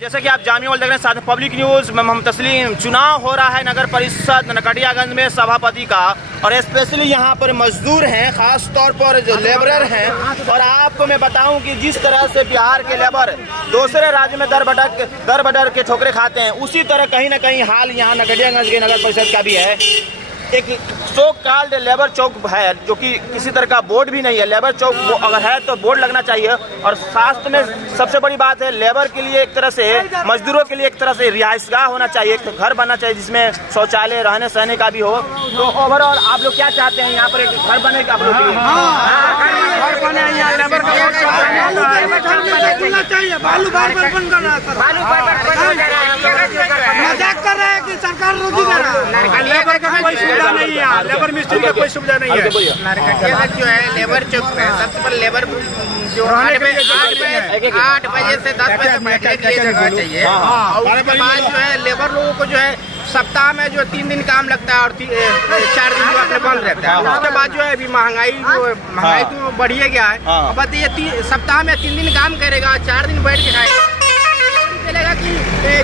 जैसे कि आप जामिया वर्ल्ड देख रहे हैं, साथ पब्लिक न्यूज़ में हम तस्लीम। चुनाव हो रहा है नगर परिषद नरकटियागंज में सभापति का, और स्पेशली यहाँ पर मजदूर हैं, खास तौर पर जो लेबरर हैं। और आपको मैं बताऊं कि जिस तरह से बिहार के लेबर दूसरे राज्य में दर बदर के ठोकरे खाते हैं, उसी तरह कहीं ना कहीं हाल यहाँ नरकटियागंज के नगर परिषद का भी है। एक सो कॉल्ड लेबर चौक है जो कि किसी तरह का बोर्ड भी नहीं है। लेबर चौक अगर है तो बोर्ड लगना चाहिए। और शास्त्र में सबसे बड़ी बात है, लेबर के लिए एक तरह से, मजदूरों के लिए एक तरह से रिहाइशगाह होना चाहिए, एक घर बनना चाहिए जिसमें शौचालय रहने सहने का भी हो। तो ओवरऑल आप लोग क्या चाहते हैं, यहाँ पर एक घर बने आप लोग के लिए? मजाक कर रहा है कि सरकार रोजी कर रहा है। लेबर का कोई सुविधा नहीं है, लेबर मिस्त्री का कोई सुविधा नहीं है। नरकटियागंज जो है लेबर चौक है, सबसे पहले लेबर जो 8 बजे से 10 बजे तक बैठने के लिए जगह चाहिए। और उसके बाद जो है लेबर लोगों को जो है सप्ताह में जो 3 दिन काम लगता है और 4 दिन जो अपने बंद रहता है। उसके बाद जो है अभी महंगाई तो बढ़िए गया है। बस ये सप्ताह में 3 दिन काम करेगा और 4 दिन बैठ के खाएगा, चलेगा कि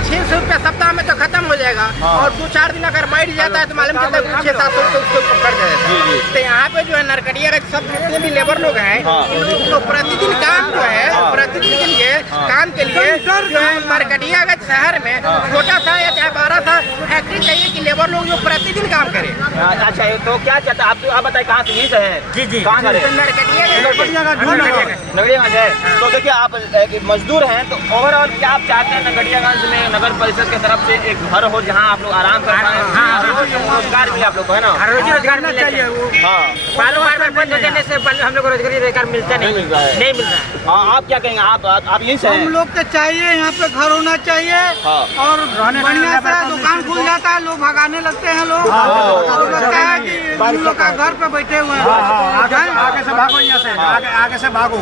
600 रुपया सप्ताह में तो खत्म हो जाएगा। और 2-4 दिन अगर बैठ जाता है तो मालूम चलता है 600-700 रुपये उसके ऊपर खर्च जाएगा। तो यहाँ पे जो है नरकटियागंज सब जितने भी लेबर लोग हैं, इन लोगों को प्रतिदिन काम जो है, प्रतिदिन के लिए काम के लिए जो है नरकटियागंज शहर में छोटा सा या चाहे 12 सा फैक्ट्री चाहिए कि लेबर लोग जो प्रतिदिन काम करे। अच्छा, तो क्या चाहता है आप बताए, कहाँ से? यहीं से है? जी कहाँ से? नरकटियागंज है। तो देखिए, आप मजदूर हैं, तो ओवरऑल क्या आप चाहते हैं नरकटियागंज में नगर परिषद की तरफ से एक घर हो जहां आप लोग आराम कर पाएं, रोजगार मिले आप लोग को, है ना? रोजगार मिलना चाहिए। बार बंद हो जाने से हम लोग रोजगार मिलता नहीं मिल रहा है। हाँ, आप क्या कहेंगे? आप यहीं से हैं? हम लोग को चाहिए यहाँ पे घर होना चाहिए। और बढ़िया से दुकान खुल जाता है, लोग भगाने लगते हैं। लोग लगता है कि हम लोग का घर पे बैठे हुए हैं। आगे से भागो, यहाँ से आगे से भागो।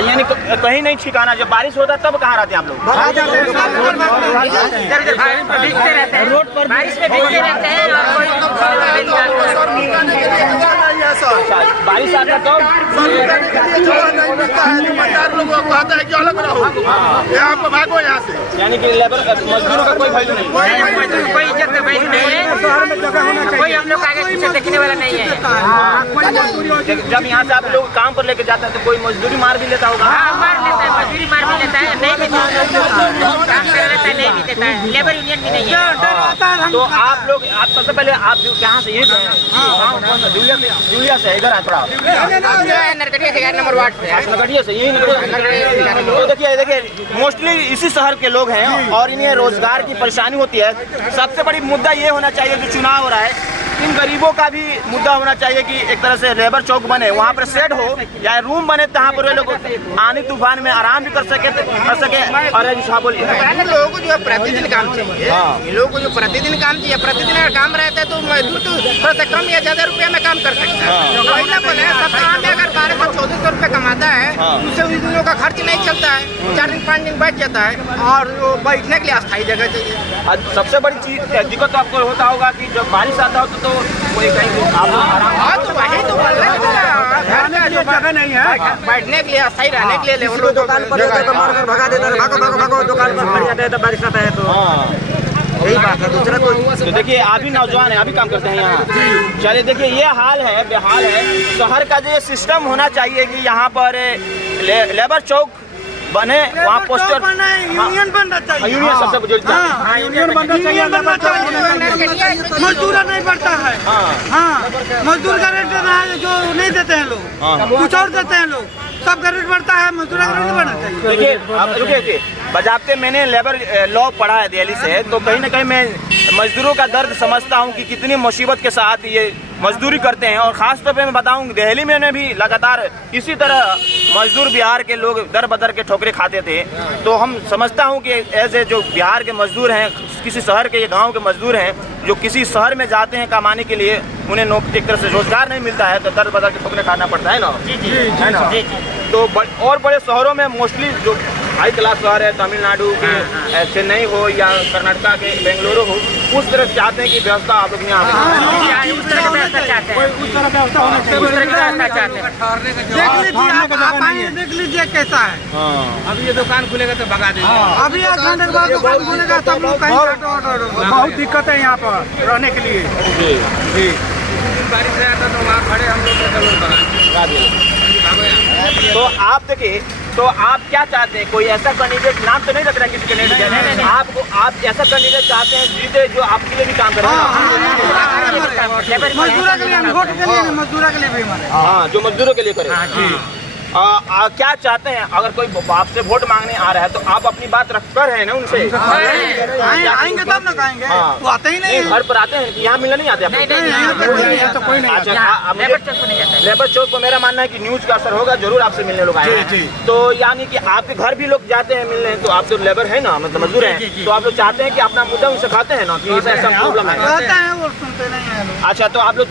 यानी कहीं नहीं ठिकाना, जब बारिश होता है तब कहाँ रहते हैं आप लोग? रोड पर बारिश में भीगते रहते हैं। बारिश आता तो कहता है कि अलग रहो, यहाँ पे भागो यहाँ से। यानी कि लेबर मजदूरों का कोई वैल्यू नहीं, कोई इज्जत का वैल्यू नहीं है, कोई हम लोग आगे पीछे देखने वाला नहीं है। जब यहाँ से आप लोग काम पर लेके जाते हैं तो कोई मजदूरी मार भी लेता होगा? मार लेता है, मजदूरी मार भी लेता है, नहीं भी काम कर लेता है, नहीं भी देता है। लेबर यूनियन भी नहीं है। तो आप लोग, आप सबसे पहले आप कहाँ से? यहीं से? जूलिया से इधर थोड़ा नरकटिया नंबर वार्ड पे नरकटिया से, यही नरकटिया। तो देखिए मोस्टली इसी शहर के लोग हैं और इन्हें रोजगार की परेशानी होती है। सबसे बड़ी मुद्दा ये होना चाहिए, जो चुनाव हो रहा है, इन गरीबों का भी मुद्दा होना चाहिए कि एक तरह से लेबर चौक बने, वहाँ पर शेड हो या रूम बने, जहाँ पर वे लोग आने तूफान में आराम भी कर सके। और बोलिए, लोगों को जो है प्रतिदिन काम चाहिए। इन लोगों को जो प्रतिदिन काम चाहिए, प्रतिदिन अगर काम रहता है तो मजदूर तो थोड़ा सा कम या ज्यादा रुपया में काम कर सकता है। सप्ताह में अगर 1200-1400 रुपये कमाता है, उससे उन दिनों का खर्च नहीं चलता है, 4 दिन 5 दिन बैठ जाता है। और बैठने के लिए अस्थायी जगह चाहिए। सबसे बड़ी चीज दिक्कत तो आपको होता होगा कि जब बारिश आता हो तो कोई कहीं आप तो वही तो जगह नहीं है बैठने के लिए, अस्थायी रहने के लिए। लेबर दुकान पर भगा देता है, भागो दुकान पर खड़ जाते हैं तो बारिश आता है। तो यही बात है, दूसरा कोई। तो देखिए, आप भी नौजवान हैं, अभी काम करते हैं यहाँ। चलिए, देखिए ये हाल है, बेहाल है शहर का। जो ये सिस्टम होना चाहिए कि यहाँ पर लेबर चौक बने, वहाँ पोस्टर यूनियन बनना चाहिए। यूनियन सबसे जोड़ता है। यूनियन बनना चाहिए। मजदूर नहीं बढ़ता है। मजदूर का रेट जो नहीं देते हैं लोग, कुछ और देते हैं लोग, सबका रेट बढ़ता है, मजदूर का रेट बढ़ना चाहिए। देखिए, आप रुकिए, बजाते मैंने लेबर लॉ पढ़ा है दिल्ली से, तो कहीं ना कहीं मैं मजदूरों का दर्द समझता हूँ कि कितनी मुसीबत के साथ ये मजदूरी करते हैं। और ख़ास तौर पे मैं बताऊँ, दिल्ली में भी लगातार इसी तरह मजदूर बिहार के लोग दर बदर के ठोकरे खाते थे। तो हम समझता हूँ कि ऐसे जो बिहार के मजदूर हैं, किसी शहर के, गाँव के मजदूर हैं, जो किसी शहर में जाते हैं कमाने के लिए, उन्हें एक तरह से रोजगार नहीं मिलता है, तो दर बदर के ठोकरे खाना पड़ता है ना। है ना? तो और बड़े शहरों में मोस्टली जो हाई क्लास शहर है, तमिलनाडु के, चेन्नई हो या कर्नाटका के बेंगलुरु हो, उस तरह से चाहते हैं कि व्यवस्था आप लोग यहाँ उस तरह की व्यवस्था चाहते हैं, उस तरह की व्यवस्था होना चाहिए, उस तरह की व्यवस्था चाहते हैं। देख लीजिए, आप आइए, देख लीजिए कैसा है। अभी ये दुकान खुलेगा तो भगा देंगे। अभी 1 घंटे के बाद दुकान खुलेगा, सब लोग कहीं बहुत दिक्कत है यहाँ पर रहने के लिए। जी बारिश रहा था तो वहाँ खड़े हम लोग जरूर भगा तो आप देखिए, तो आप क्या चाहते हैं? कोई ऐसा कैंडिडेट, नाम तो नहीं लग रहा है किसी कैंडिडेट, आपको आप ऐसा कैंडिडेट चाहते हैं जीते जो आपके लिए भी काम करे? मजदूरों के लिए, वोट के लिए, मजदूरों के लिए भी हमारे। हाँ, जो मजदूरों के लिए करे। क्या चाहते हैं? अगर कोई आपसे वोट मांगने आ रहा है तो आप अपनी बात रख कर है ना उनसे? आएंगे तब ना कहेंगे, वो आते ही नहीं। घर पर आते हैं, यहाँ मिलने नहीं आते? लेबर चौक को मेरा मानना है कि न्यूज का असर होगा, जरूर आपसे मिलने लोग आएंगे। तो यानी कि आपके घर भी लोग जाते हैं मिलने, तो आप तो लेबर है ना, मतलब मजदूर है, तो आप लोग चाहते हैं कि अपना मुद्दा उनसे खाते हैं ना कि ऐसा प्रॉब्लम है? वो सुनते नहीं है। अच्छा, तो आप लोग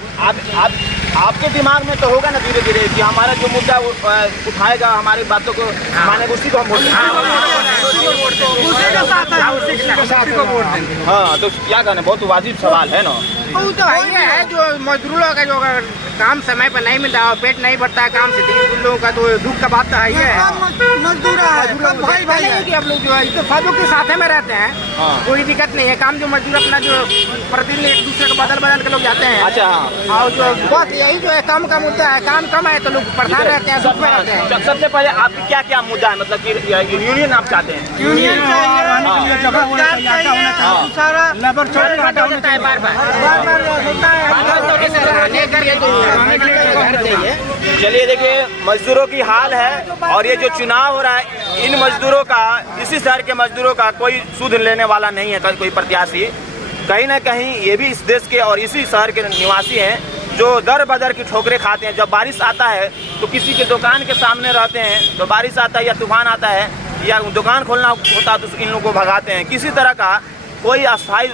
आपके दिमाग में तो होगा ना धीरे धीरे कि हमारा जो मुद्दा उठाएगा, हमारी बातों को मानेगा, उसी को हम वोट देंगे। हाँ, तो क्या कहना, बहुत वाजिब सवाल है ना। वो तो है जो मजदूरों का जो काम समय पर नहीं मिल रहा है, पेट नहीं भरता है काम से, तो उन लोगों का तो दुख का बात तो है ही है। मजदूर भाई भाई है कि आप लोग जो है तो फायदों के साथ में रहते हैं, कोई दिक्कत नहीं है। काम जो मजदूर अपना जो प्रतिदिन एक दूसरे को बदल के लोग जाते हैं। अच्छा, और जो बस यही जो है काम का मुद्दा है, काम कम है तो लोग परेशान रहते हैं, दुख में रहते हैं। सबसे पहले आपकी क्या क्या मुद्दा है, मतलब कि यूनियन आप चाहते हैं? यूनियन चाहिए, जगह होना चाहिए, सारा लेबर चौक का होता है बार बार होता है। चलिए देखिए, मजदूरों की हाल है, और ये जो चुनाव हो रहा है, इन मजदूरों का, इसी शहर के मजदूरों का कोई सुध लेने वाला नहीं है, कोई प्रत्याशी। कहीं ना कहीं ये भी इस देश के और इसी शहर के निवासी हैं जो दर बदर की ठोकरें खाते हैं। जब बारिश आता है तो किसी के दुकान के सामने रहते हैं, तो बारिश आता है या तूफान आता है या दुकान खोलना होता है तो इन लोगों को भगाते हैं। किसी तरह का कोई अस्थायी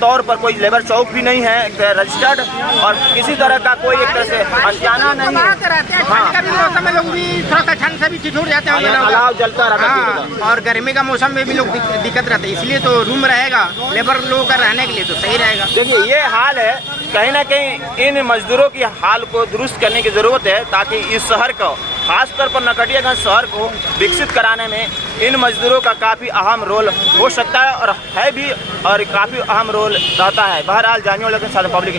तौर पर कोई लेबर चौक भी नहीं है रजिस्टर्ड, और किसी तरह का कोई एक तरह से अशियाना नहीं है। मौसम में लोग भी थोड़ा सा ठंड से भी ठिठुर जाते हैं, अलाव जलता रहता है। और गर्मी का मौसम में भी लोग दिक्कत रहता है, इसलिए तो रूम रहेगा लेबर लोगों का रहने के लिए तो सही रहेगा। देखिए, ये हाल है, कहीं ना कहीं इन मजदूरों की हाल को दुरुस्त करने की जरूरत है, ताकि इस शहर को, खासतौर पर नरकटियागंज शहर को विकसित कराने में इन मजदूरों का काफ़ी अहम रोल हो सकता है, और है भी, और काफ़ी अहम रोल रहता है। बहरहाल, जानिए लेकिन साथ पब्लिक